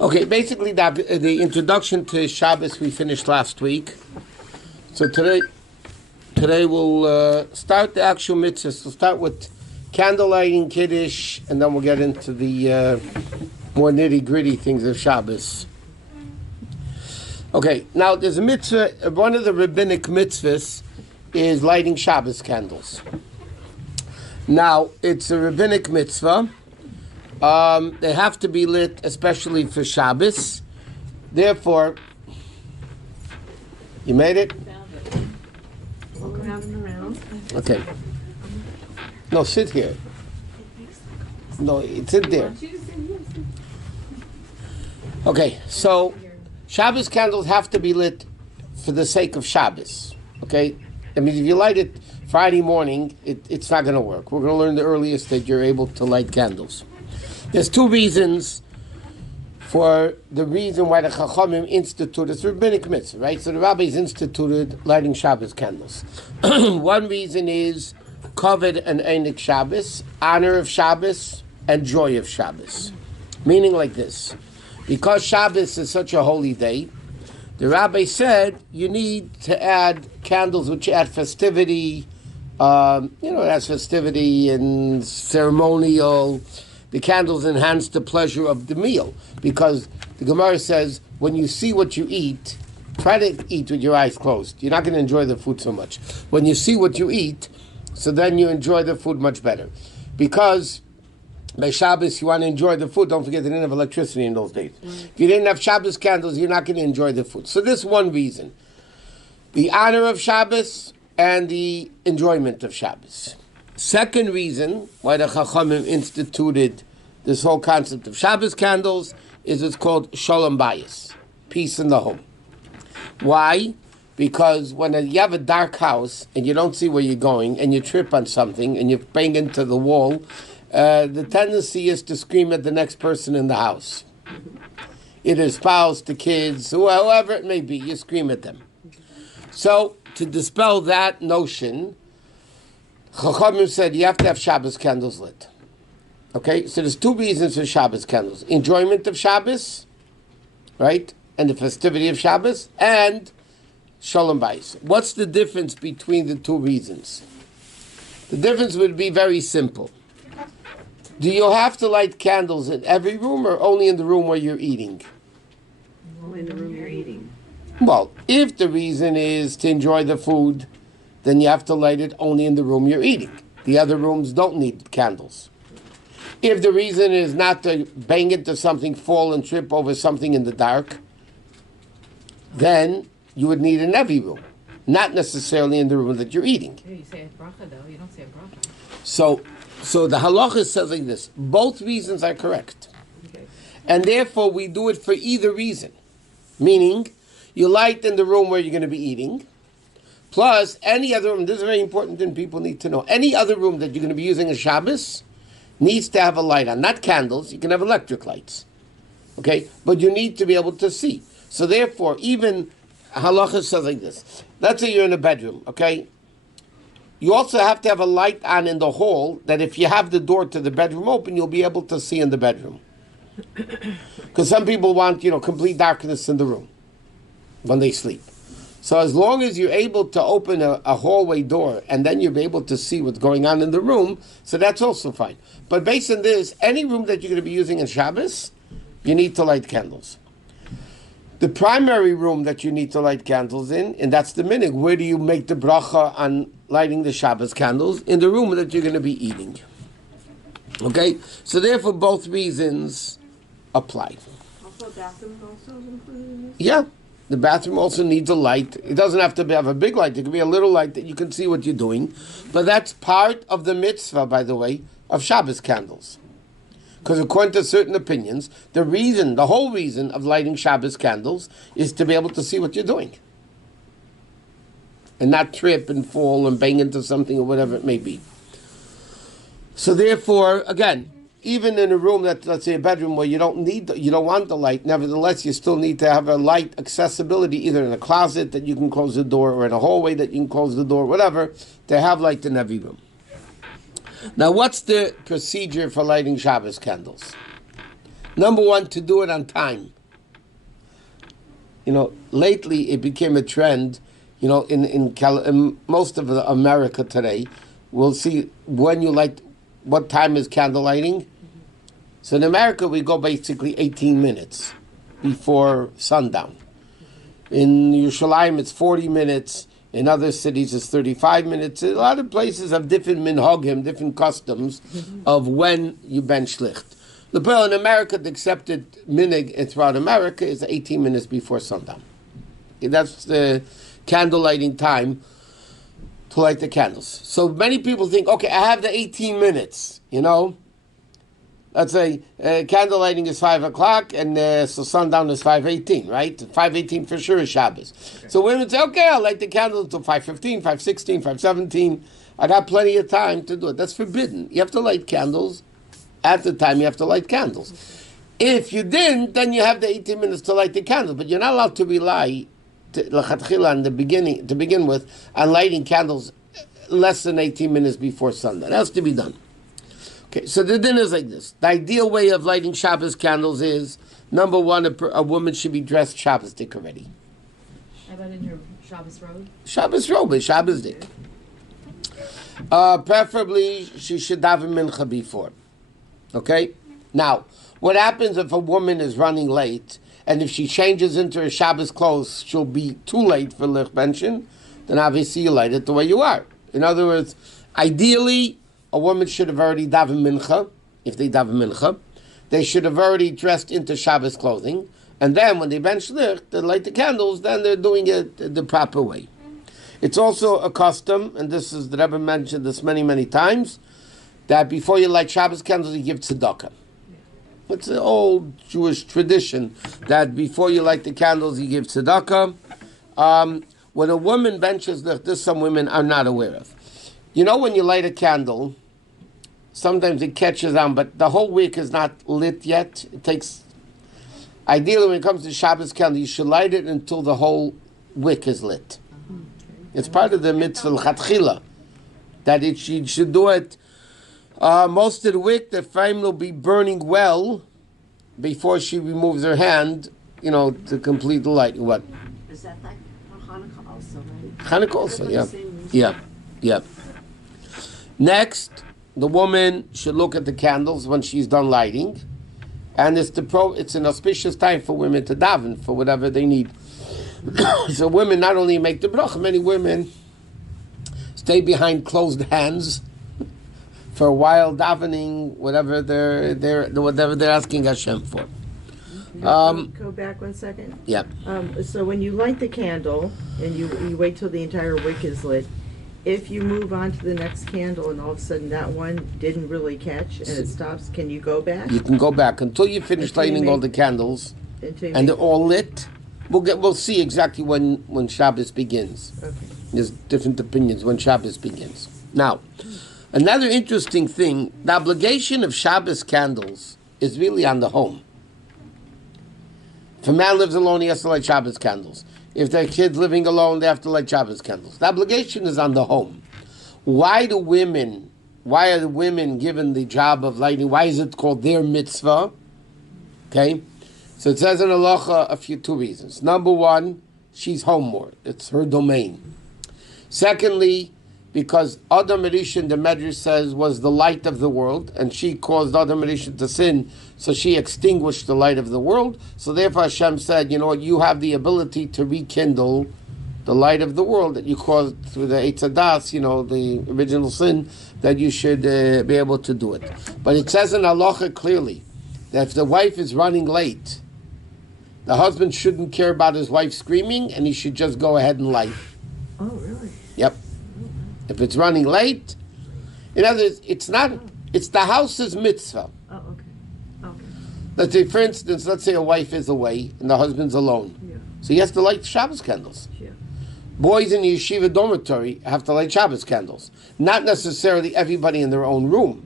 Okay, basically the introduction to Shabbos we finished last week. So today we'll start the actual mitzvahs. We'll start with candle lighting, Kiddush, and then we'll get into the more nitty-gritty things of Shabbos. Okay, now there's a mitzvah, one of the rabbinic mitzvahs is lighting Shabbos candles. Now, it's a rabbinic mitzvah. They have to be lit, especially for Shabbos. Therefore, you made it? Walk around and around. Okay. No, sit here. No, sit there. Okay, so Shabbos candles have to be lit for the sake of Shabbos. Okay? I mean, if you light it Friday morning, it's not going to work. We're going to learn the earliest that you're able to light candles. There's two reasons for the reason why the Chachamim instituted this rabbinic mitzvah, right? So the rabbis instituted lighting Shabbos candles. One reason is kavod and einik Shabbos, honor of Shabbos and joy of Shabbos. Meaning like this: because Shabbos is such a holy day, the rabbi said you need to add candles which add festivity. It has festivity and ceremonial. The candles enhance the pleasure of the meal, because the Gemara says when you see what you eat, try to eat with your eyes closed. You're not going to enjoy the food so much. When you see what you eat, so then you enjoy the food much better. Because by Shabbos you want to enjoy the food. Don't forget they didn't have electricity in those days. If you didn't have Shabbos candles, you're not going to enjoy the food. So this is one reason. The honor of Shabbos and the enjoyment of Shabbos. Second reason why the Chachamim instituted this whole concept of Shabbos candles is it's called Shalom Bayis, peace in the home. Why? Because when you have a dark house and you don't see where you're going and you trip on something and you bang into the wall, the tendency is to scream at the next person in the house. Either spouse, the kids, whoever it may be, you scream at them. So to dispel that notion, Chachamim said you have to have Shabbos candles lit. Okay, so there's two reasons for Shabbos candles: enjoyment of Shabbos, right, and the festivity of Shabbos, and Shalom Bayis. What's the difference between the two reasons? The difference would be very simple. Do you have to light candles in every room or only in the room where you're eating? Only in the room you're eating. Well, if the reason is to enjoy the food, then you have to light it only in the room you're eating. The other rooms don't need candles. If the reason is not to bang into something, fall and trip over something in the dark, then you would need in every room, not necessarily in the room that you're eating. Yeah, you say a bracha though, you don't say a bracha. So the halachos says like this: both reasons are correct. Okay. And therefore we do it for either reason. Meaning, you light in the room where you're going to be eating, plus any other room. This is very important and people need to know. Any other room that you're going to be using as Shabbos needs to have a light on. Not candles, you can have electric lights. Okay? But you need to be able to see. So therefore, even halacha says like this. Let's say you're in a bedroom, okay? You also have to have a light on in the hall that if you have the door to the bedroom open, you'll be able to see in the bedroom. Because some people want, complete darkness in the room when they sleep. So as long as you're able to open a hallway door and then you'll be able to see what's going on in the room, so that's also fine. But based on this, any room that you're going to be using in Shabbos, you need to light candles. The primary room that you need to light candles in, and that's the minhag, where do you make the bracha on lighting the Shabbos candles? In the room that you're going to be eating. Okay? So therefore both reasons apply. Also, bathroom also is included in this? Yeah. The bathroom also needs a light. It doesn't have to have a big light. It can be a little light that you can see what you're doing. But that's part of the mitzvah, by the way, of Shabbos candles. Because according to certain opinions, the whole reason of lighting Shabbos candles is to be able to see what you're doing. And not trip and fall and bang into something or whatever it may be. So therefore, again, even in a room let's say a bedroom where you don't want the light, nevertheless you still need to have a light accessibility, either in a closet that you can close the door or in a hallway that you can close the door, whatever, to have light in every room. Now, what's the procedure for lighting Shabbos candles? Number one, to do it on time. Lately it became a trend, in most of America today, we'll see when you light, what time is candle lighting. So in America, we go basically 18 minutes before sundown. In Yerushalayim, it's 40 minutes. In other cities, it's 35 minutes. A lot of places have different minhagim, different customs of when you ben shlicht. The bill in America, the accepted minig throughout America is 18 minutes before sundown. That's the candle lighting time to light the candles. So many people think, okay, I have the 18 minutes, Let's say candle lighting is 5 o'clock, and so sundown is 5:18, right? 5:18 for sure is Shabbos. Okay. So women say, okay, I'll light the candle until 5:15, 5:16, 5:17. I got plenty of time to do it. That's forbidden. You have to light candles. At the time, you have to light candles. If you didn't, then you have the 18 minutes to light the candles. But you're not allowed to rely, in the beginning, to begin with, on lighting candles less than 18 minutes before sundown. That has to be done. Okay, so the din is like this. The ideal way of lighting Shabbos candles is, number one, a woman should be dressed Shabbos-dik already. How about in her Shabbos robe? Shabbos robe, Shabbos-dik. Preferably, she should daven mincha before. Okay? Now, what happens if a woman is running late, and if she changes into her Shabbos clothes, she'll be too late for lich benchen, then obviously you light it the way you are. In other words, ideally, a woman should have already daven mincha. If they daven mincha, they should have already dressed into Shabbos clothing, and then when they ben shlich, they light the candles, then they're doing it the proper way. It's also a custom, and this is, the Rabbi mentioned this many, many times, that before you light Shabbos candles, you give tzedakah. It's an old Jewish tradition that before you light the candles, you give tzedakah. When a woman benches, this some women are not aware of. When you light a candle, sometimes it catches on, but the whole wick is not lit yet. It takes, ideally when it comes to Shabbos candle, you should light it until the whole wick is lit. It's part of the mitzvah l'chatchila, that you should do it. Most of the wick, the flame will be burning well before she removes her hand, to complete the light. What? Is that like Hanukkah also, right? Hanukkah also, yeah. Yeah. Next, the woman should look at the candles when she's done lighting, and it's an auspicious time for women to daven for whatever they need. So women not only make the bracha, many women stay behind closed hands for a while davening whatever they're asking Hashem for. Go back 1 second. Yeah. So when you light the candle and you wait till the entire wick is lit, if you move on to the next candle and all of a sudden that one didn't really catch and it stops, can you go back? You can go back until you finish lighting all the candles and they're all lit. We'll see exactly when Shabbos begins. Okay. There's different opinions when Shabbos begins. Now, another interesting thing, the obligation of Shabbos candles is really on the home. If a man lives alone, he has to light Shabbos candles. If their kid's living alone, they have to light Shabbos candles. The obligation is on the home. Why are the women given the job of lighting? Why is it called their mitzvah? Okay? So it says in halacha two reasons. Number one, she's home more. It's her domain. Secondly, because Adam Rishon, the Medrash says, was the light of the world, and she caused Adam Rishon to sin, so she extinguished the light of the world. So therefore Hashem said, you have the ability to rekindle the light of the world that you caused through the Eitz Hadas, the original sin, that you should be able to do it. But it says in halacha clearly that if the wife is running late, the husband shouldn't care about his wife screaming, and he should just go ahead and light. Oh, really? Yep. If it's running late, in other words, it's the house's mitzvah. Oh, okay. Let's say, for instance, a wife is away and the husband's alone. Yeah. So he has to light Shabbos candles. Yeah. Boys in the yeshiva dormitory have to light Shabbos candles. Not necessarily everybody in their own room.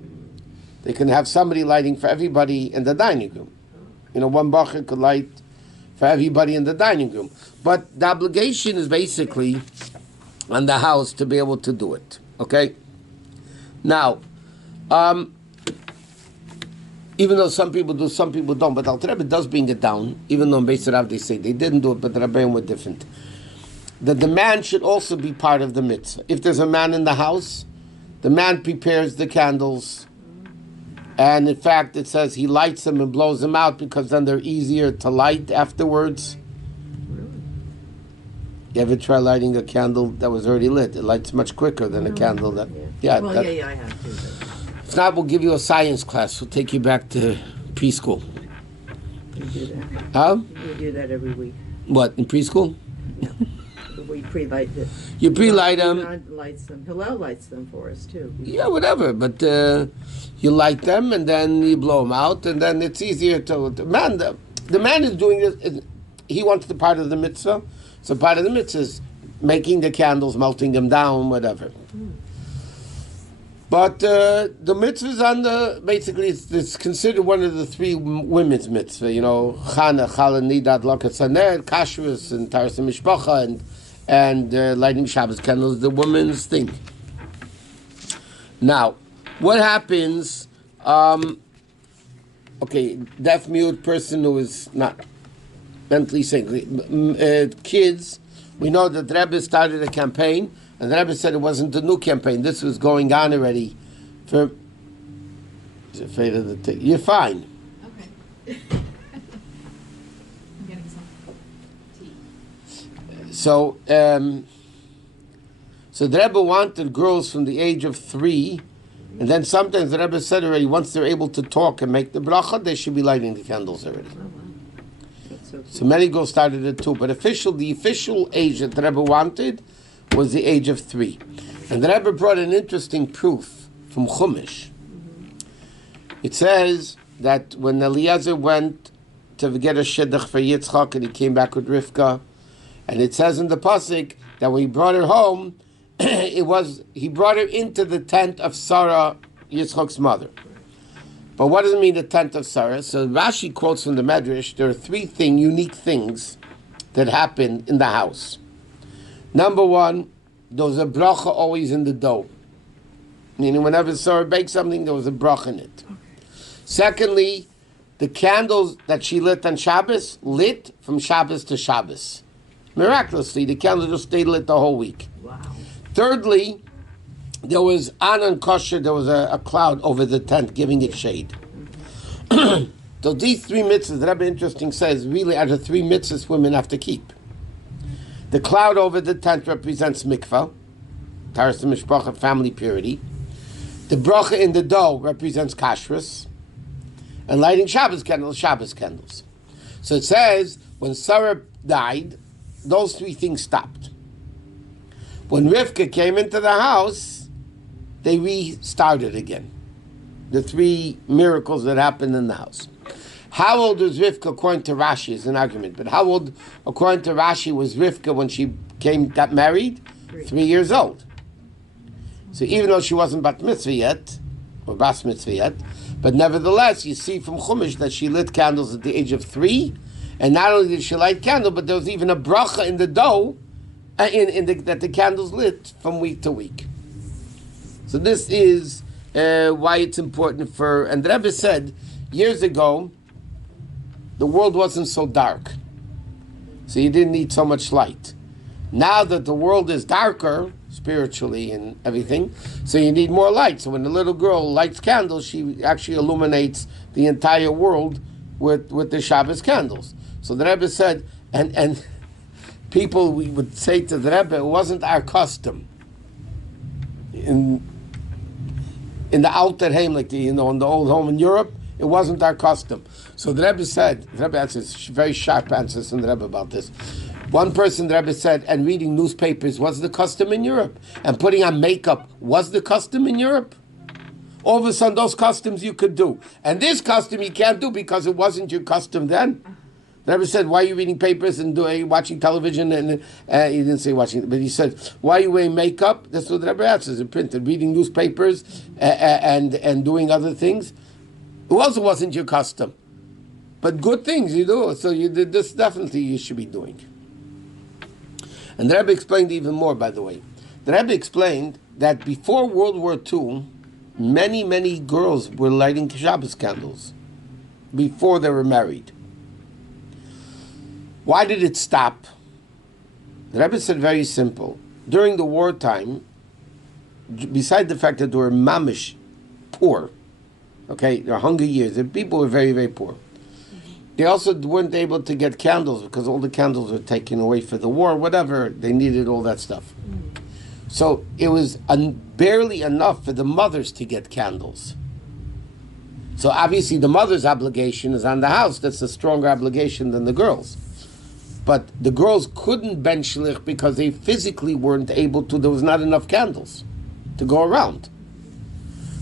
They can have somebody lighting for everybody in the dining room. One bacher could light for everybody in the dining room. But the obligation is basically on the house to be able to do it. Okay? Now, Even though some people do, some people don't. But Alter Rebbe does bring it down, even though in Beis Rav they say they didn't do it, but the Rabbeim were different. That the man should also be part of the mitzvah. If there's a man in the house, the man prepares the candles. And in fact, it says he lights them and blows them out because then they're easier to light afterwards. You ever try lighting a candle that was already lit? It lights much quicker than a candle that... Yeah, I have to. If not, we'll give you a science class. We'll take you back to preschool. You do that. Huh? We do that every week. What, in preschool? We pre-light it. You pre-light them. Lights them. Hillel lights them for us too. Yeah, whatever. But you light them and then you blow them out, and then it's easier to... The man is doing this. He wants the part of the mitzvah. So part of the mitzvah is making the candles, melting them down, whatever. But the mitzvah is on the... Basically, it's considered one of the three women's mitzvah. You know, Chana, Chala, Nidad, Lakat, Saner, Kashrus, and Taras Mishpacha, and lighting Shabbos candles, the woman's thing. Now, what happens, deaf mute person who is not mentally sick, kids, we know that the Rebbe started a campaign, and the Rebbe said it wasn't a new campaign, this was going on already for, he's afraid of the thing. You're fine. Okay. I'm getting some tea. So the Rebbe wanted girls from the age of 3, and then sometimes the Rebbe said already, once they're able to talk and make the bracha, they should be lighting the candles already. Oh, wow. So many girls started at 2, but the official age that the Rebbe wanted was the age of 3. And the Rebbe brought an interesting proof from Chumash. It says that when Eliezer went to get a shidduch for Yitzchak and he came back with Rivka, and it says in the pasuk that when he brought her home, he brought her into the tent of Sarah, Yitzchak's mother. But what does it mean, the tent of Sarah? So Rashi quotes from the Medrash, there are 3 unique things that happen in the house. Number 1, there was a bracha always in the dough. Meaning whenever Sarah baked something, there was a bracha in it. Okay. Secondly, the candles that she lit on Shabbos, lit from Shabbos to Shabbos. Miraculously, the candles just stayed lit the whole week. Wow. Thirdly, there was Anan Kosher, there was a cloud over the tent giving it shade. So these 3 mitzvahs, the Rebbe interesting says, really are the 3 mitzvahs women have to keep. The cloud over the tent represents mikvah, taras mishpacha, family purity. The bracha in the dough represents kashrus. And lighting Shabbos candles. So it says, when Sarah died, those 3 things stopped. When Rivka came into the house, they restarted again. The 3 miracles that happened in the house. How old was Rivka according to Rashi is an argument, but how old according to Rashi was Rivka when she got married? 3 years old. So even though she wasn't bat mitzvah yet, or bas mitzvah yet, but nevertheless you see from Chumash that she lit candles at the age of 3, and not only did she light candle, but there was even a bracha in the dough that the candles lit from week to week. So this is why it's important for... And the Rebbe said, years ago, the world wasn't so dark. So you didn't need so much light. Now that the world is darker, spiritually and everything, so you need more light. So when the little girl lights candles, she actually illuminates the entire world with the Shabbos candles. So the Rebbe said, and people, we would say to the Rebbe, it wasn't our custom. In the Alter Heim, like in the old home in Europe, it wasn't our custom. So the Rebbe said, the Rebbe answers, very sharp answers from the Rebbe about this. One person, the Rebbe said, and reading newspapers was the custom in Europe. And putting on makeup was the custom in Europe. All of a sudden, those customs you could do. And this custom you can't do because it wasn't your custom then. The Rebbe said, why are you reading papers and watching television? And he didn't say watching, but he said, why are you wearing makeup? That's what the Rebbe answers in printed. Reading newspapers and doing other things. It also wasn't your custom. But good things you do. So this definitely you should be doing. And the Rebbe explained even more, by the way. The Rebbe explained that before World War II, many, many girls were lighting Shabbos candles. before they were married. Why did it stop? The Rabbi said very simple. During the wartime, beside the fact that they were mamish poor, okay, their hunger years, the people were very, very poor. They also weren't able to get candles because all the candles were taken away for the war, whatever. They needed all that stuff. So it was barely enough for the mothers to get candles. So obviously the mother's obligation is on the house. That's a stronger obligation than the girls. But the girls couldn't ben shlich because they physically weren't able to. There was not enough candles to go around.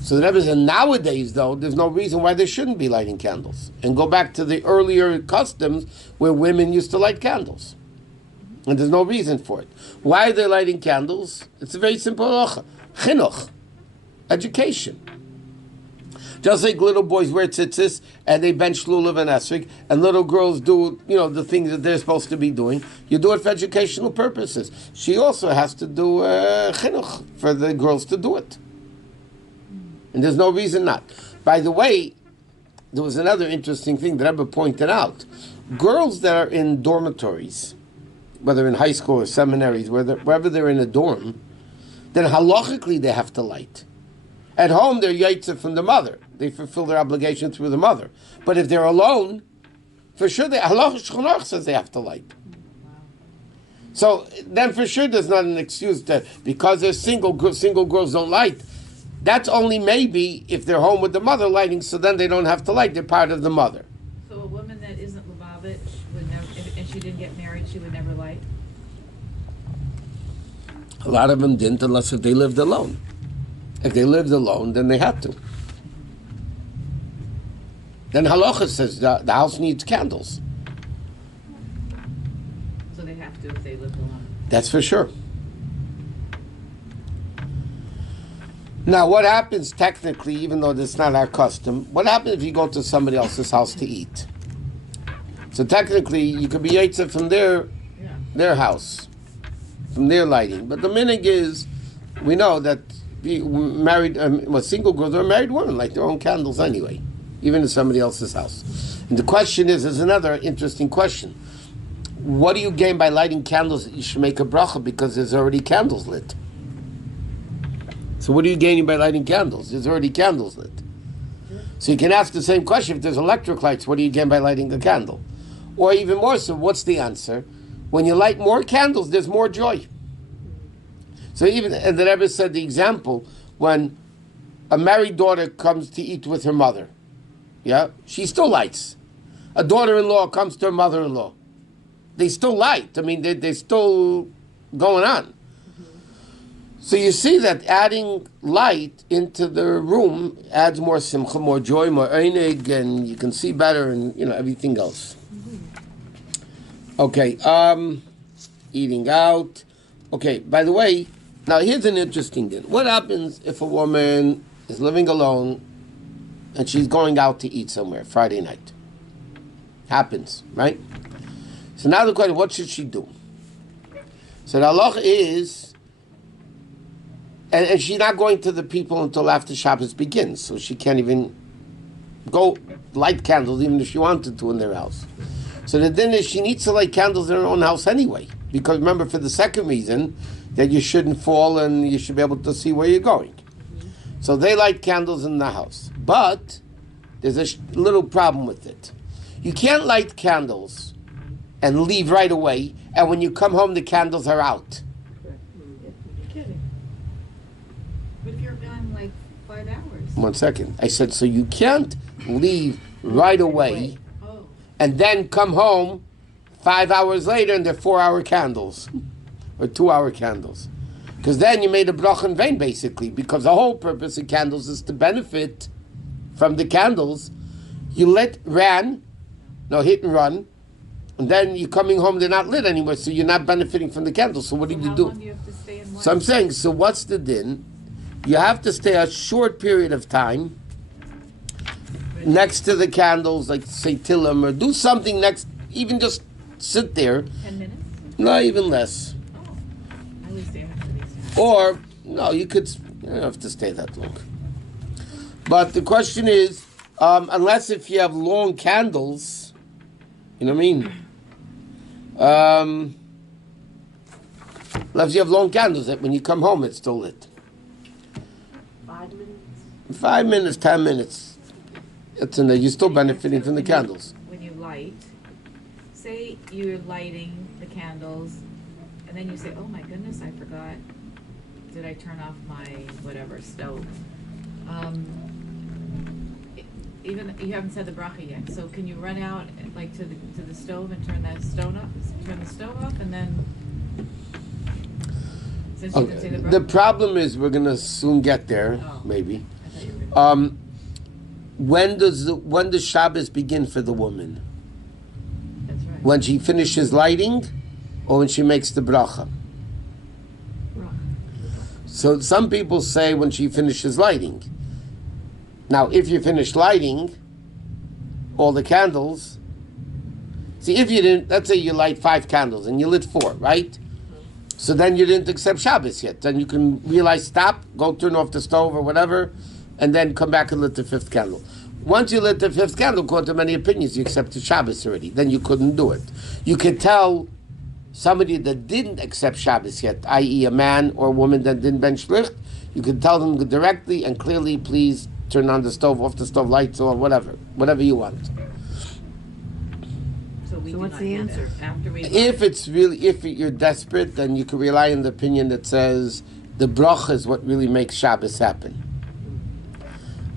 So the Rebbe said, nowadays, though, there's no reason why they shouldn't be lighting candles. And go back to the earlier customs where women used to light candles. And there's no reason for it. Why are they lighting candles? It's a very simple halacha. Chinuch. Education. Just like little boys wear tzitzis and they bench lulav and esrog, and little girls do, the things that they're supposed to be doing. You do it for educational purposes. She also has to do chinuch for the girls to do it. And there's no reason not. By the way, there was another interesting thing that Rebbe pointed out. Girls that are in dormitories, whether in high school or seminaries, wherever they're in a dorm, then halachically they have to light. At home, they're yaitza from the mother. They fulfill their obligation through the mother. But if they're alone, for sure, halachos shchunoch says they have to light. So then for sure there's not an excuse that because they're single girls don't light. That's only maybe if they're home with the mother lighting, so then they don't have to light. They're part of the mother. So a woman that isn't Lubavitch would never, and she didn't get married, she would never light? A lot of them didn't unless if they lived alone. If they lived alone, then they had to. Then halacha says the house needs candles. So they have to if they live alone. That's for sure. Now, what happens technically, even though that's not our custom, what happens if you go to somebody else's house to eat? So technically, you could be yaitza from their house, from their lighting. But the minig is, we know that married, single girls are married women, like their own candles anyway, even in somebody else's house. And the question is another interesting question. What do you gain by lighting candles that you should make a bracha because there's already candles lit? So what are you gaining by lighting candles? There's already candles lit. So you can ask the same question, if there's electric lights, what do you gain by lighting a candle? Or even more so, what's the answer? When you light more candles, there's more joy. So even, and the Rebbe said the example, when a married daughter comes to eat with her mother, she still lights. A daughter-in-law comes to her mother-in-law. They still light. I mean, they're still going on. So you see that adding light into the room adds more simcha, more joy, more einig, and you can see better and, everything else. Okay, eating out. Okay, by the way, now here's an interesting thing. What happens if a woman is living alone and she's going out to eat somewhere Friday night? Happens, right? So now the question, what should she do? So the halach is, and she's not going to the people until after Shabbos begins, so she can't even go light candles even if she wanted to in their house. So the din is she needs to light candles in her own house anyway, because remember, for the second reason, that you shouldn't fall and you should be able to see where you're going. So they light candles in the house. But there's a little problem with it. You can't light candles and leave right away, and when you come home the candles are out. But if you're gone like 5 hours. 1 second. I said, so you can't leave right away and then come home 5 hours later and they're 4-hour candles or 2-hour candles. Because then you made a bracha in vain, basically, because the whole purpose of candles is to benefit from the candles. You hit and run, and then you're coming home, they're not lit anymore, so you're not benefiting from the candles. So what do you do? How long do you have to stay in one? So I'm saying, so what's the din? You have to stay a short period of time next to the candles, like say Tillim, or do something next, even just sit there. 10 minutes? No, even less. Oh, at least they have to these. Or, no, you don't have to stay that long. But the question is, Unless if you have long candles, you know what I mean? Unless you have long candles, that when you come home, it's still lit. 5 minutes? 5 minutes, 10 minutes. You're still benefiting from the candles. When you light, say you're lighting the candles, and then you say, oh my goodness, I forgot. Did I turn off my whatever stove? Even you haven't said the bracha yet, so can you run out like to the stove and turn the stove off, and then since you didn't say the bracha? The problem is we're gonna soon get there, maybe. I thought you were When does Shabbos begin for the woman? That's right. When she finishes lighting, or when she makes the bracha? So some people say when she finishes lighting. Now, if you finish lighting all the candles, see, if you didn't, let's say you light 5 candles and you lit 4, right? So then you didn't accept Shabbos yet. Then you can realize, stop, go turn off the stove or whatever, and then come back and lit the 5th candle. Once you lit the 5th candle, according to many opinions, you accepted Shabbos already. Then you couldn't do it. You could tell somebody that didn't accept Shabbos yet, i.e. a man or a woman that didn't ben shlicht, you could tell them directly and clearly, please turn on the stove, off the stove, lights or whatever you want. So what's the answer? After we If you're desperate, then you can rely on the opinion that says the bracha is what really makes Shabbos happen.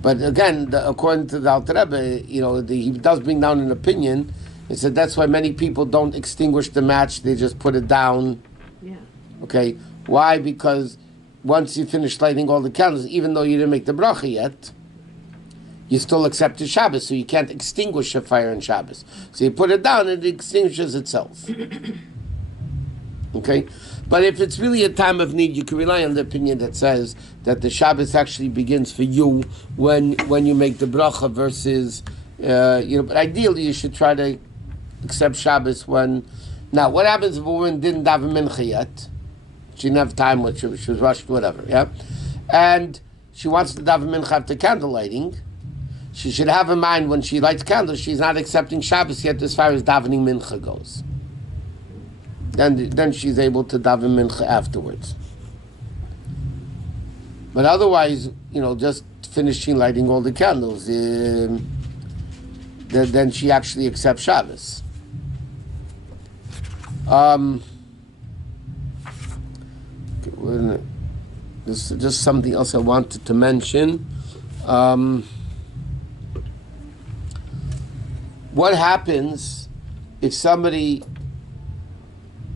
But again, according to the Alter Rebbe, he does bring down an opinion. He said that's why many people don't extinguish the match; they just put it down. Yeah. Okay. Why? Because once you finish lighting all the candles, even though you didn't make the bracha yet, you still accepted Shabbos, so you can't extinguish a fire in Shabbos. So you put it down and it extinguishes itself. Okay? But if it's really a time of need, you can rely on the opinion that says that the Shabbos actually begins for you when you make the bracha versus, but ideally you should try to accept Shabbos when... Now, what happens if a woman didn't daven mincha yet? She didn't have time, she was rushed, whatever, yeah? And she wants to daven mincha after candle lighting. She should have in mind when she lights candles, she's not accepting Shabbos yet as far as davening mincha goes. Then she's able to daven mincha afterwards. But otherwise, just finishing lighting all the candles, then she actually accepts Shabbos. This is just something else I wanted to mention. What happens if somebody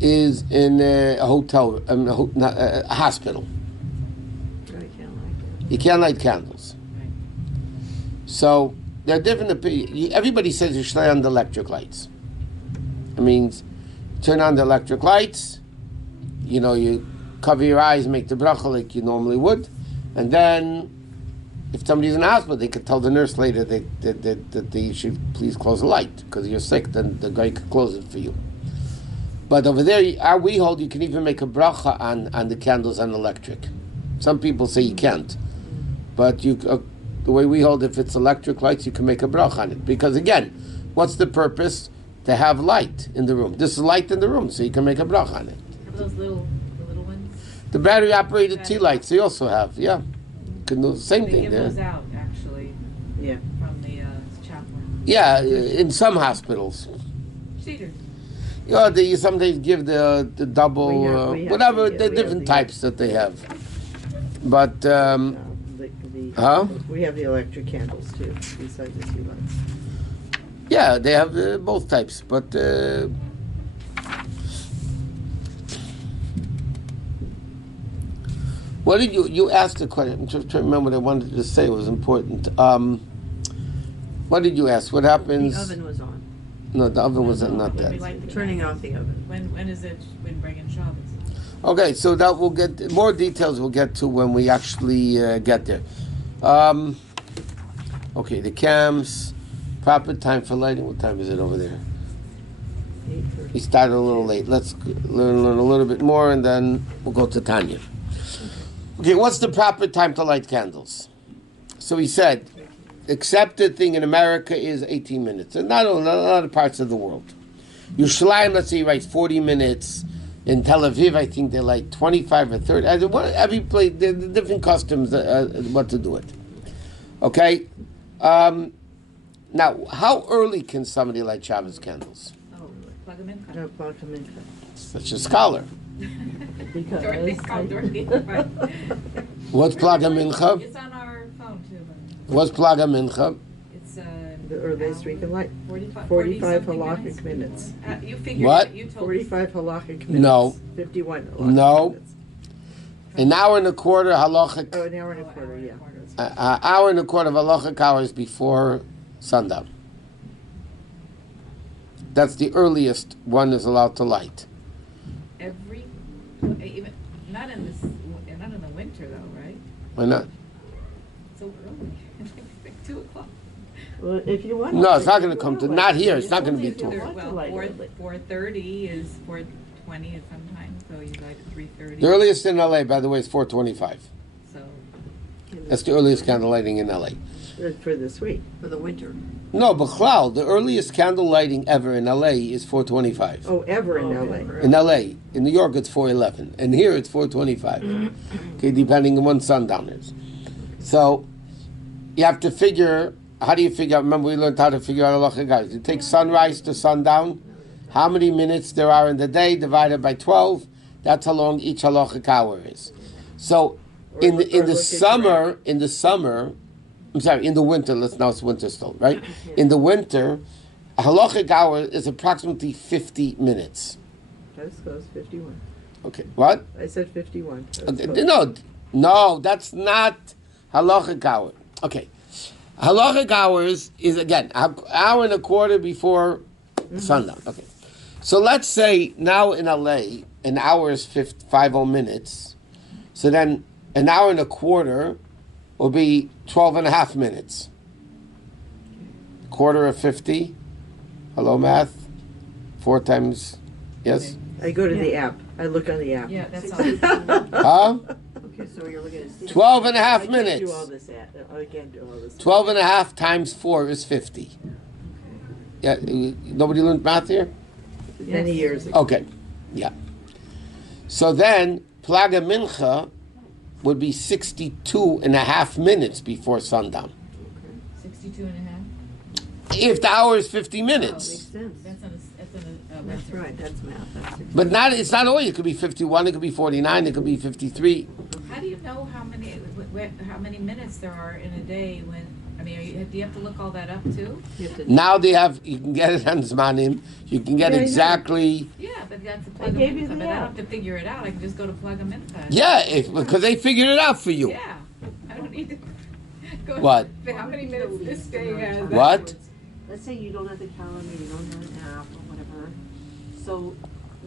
is in a hotel, a hospital? You can't light candles. Right. So there are different opinions. Everybody says you should turn on the electric lights. It means turn on the electric lights. You cover your eyes, make the bracha like you normally would, and then if somebody's in the hospital, they could tell the nurse later that they should please close the light because you're sick. Then the guy could close it for you. But over there, we hold you can even make a bracha on the candles on electric. Some people say you can't, but the way we hold, if it's electric lights, you can make a bracha on it. Because again, what's the purpose? To have light in the room. This is light in the room, so you can make a bracha on it. Have those the little ones? The battery-operated tea lights, they also have, yeah. You can do the same They thing give there. those out actually. Yeah. From the chaplain. Yeah, in some hospitals. Cedar. They sometimes give the double, We have whatever, the, the we different have the- types that they have. But, huh? We have the electric candles too, besides the tea lights. Yeah, they have both types, but what did you asked a question? I'm just trying to remember what I wanted to say. It was important. What did you ask? What happens? The oven was on. No, the oven was not When we that. light the Turning candles. off the oven. When is it when bringing Shabbos? Okay, so that we'll get more details. We'll get to when we actually get there. Okay, the cams. Proper time for lighting. What time is it over there? 8:30. We started a little late. Let's learn a little bit more, and then we'll go to Tanya. Okay, what's the proper time to light candles? So he said, accepted thing in America is 18 minutes, and not in other parts of the world. Yerushalayim, let's say, writes 40 minutes. In Tel Aviv, I think they're like 25 or 30. Every place, the different customs, what to do it. Okay? Now, how early can somebody light Shabbos candles? Oh, plug them in. No, plug them in. Such a scholar. Because What's Plaga Mincha? It's on our phone too. What's Plaga Mincha? It's the earliest we can light. 45 halakhic minutes. You figured What? it. You told 45 halakhic minutes. No. 51 halakhic No. minutes. An hour and a quarter halachic. Oh, an hour and a quarter, yeah. An hour and a quarter of halachic hours before sundown. That's the earliest one is allowed to light. Even not in the winter though, right? Why not? So early. Like 2 o'clock. Well, if you want. No, it's not going to come to. Not here. It's not going to be If you 2. want to Well, light it. 4:30 is 4:20 at some time, so you light at 3:30. The earliest in LA, by the way, is 4:25. So That's the earliest candle lighting in LA. For this week. For the winter. No, B'chlal, the earliest candle lighting ever in LA is 4:25. Oh, ever in LA. In LA, in New York, it's 4:11, and here it's 4:25. Okay, depending on when sundown is. So you have to figure. How do you figure out? Remember, we learned how to figure out halacha, guys. You take sunrise to sundown. How many minutes there are in the day divided by 12? That's how long each halachic hour is. So in the summer, I'm sorry, in the winter. Now it's winter still, right? In the winter, a halachic hour is approximately 50 minutes. That's close, 51. Okay, what? I said 51. That's close. No, that's not halachic hour. Okay, halachic hours is again an hour and a quarter before sundown. Okay, so let's say now in LA an hour is 50 minutes, so then an hour and a quarter will be 12 and a half minutes. Quarter of 50. Hello, math. 4 times, yes? I go to the app. I look on the app. yeah, that's all. Huh? Okay, so you're looking at 12 and a I half can't minutes. do all this. I can't do all this. 12 and a half times 4 is 50. Yeah, nobody learned math here? Many years ago. Okay, yeah. So then, Plaga Mincha would be 62 and a half minutes before sundown. 62 and a half. If the hour is 50 Makes minutes. sense. That's right, that's math. That's But it's not always. It could be 51, it could be 49, it could be 53. How do you know how many minutes there are in a day when? I mean, do you have to look all that up too? You have to- Now you can get it on Zmanim. You can get Yeah, I know. exactly. Yeah, but that's a plug gave them you in. the But I don't app. have to figure it out. I can just go to plug them in. Yeah, because they figured it out for you. Yeah, I don't need to go. What? How many minutes this day has? What? Let's say you don't have the calendar, you don't have an app or whatever. So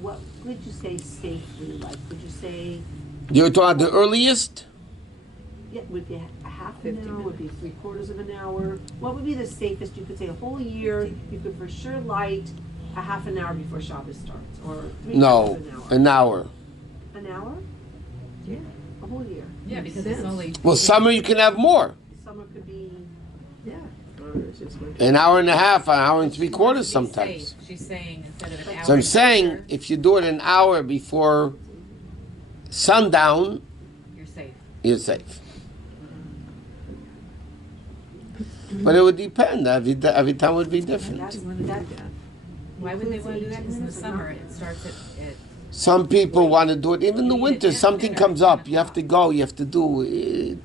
what would you say safely? Like, would you say, You're talking the earliest? yeah, would be a half an 50 hour, would be 3/4 of an hour? What would be the safest? You could say a whole year, you could for sure light a half an hour before Shabbos starts, or 3/4 No, of an hour. an hour. An hour? Yeah. A whole year. Yeah, Makes because it's sense. only. Well, summer you can have more. Summer could be, Yeah. Or it's just winter. An hour and a half, an hour and 3/4 She's sometimes. safe. She's saying instead of an hour. So I'm and saying quarter, if you do it an hour before sundown, you're safe. you're safe. But it would depend. Every time would be different. that's, Why would they want to do that? Because in the summer it starts at Some people want to do it. Even in the winter, something comes up. You have to go. You have to do it.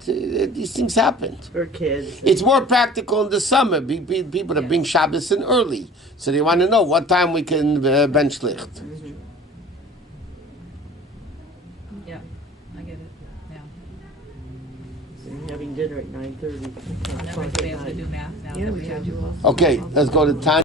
These things happen. For kids. It's more practical in the summer. People that bring Shabbos in early, so they want to know what time we can bench licht. Yeah, I get it now. So you're having dinner at 9:30. I'll never be able to do math now Yeah, that we we can have. do all. Okay, let's go to time.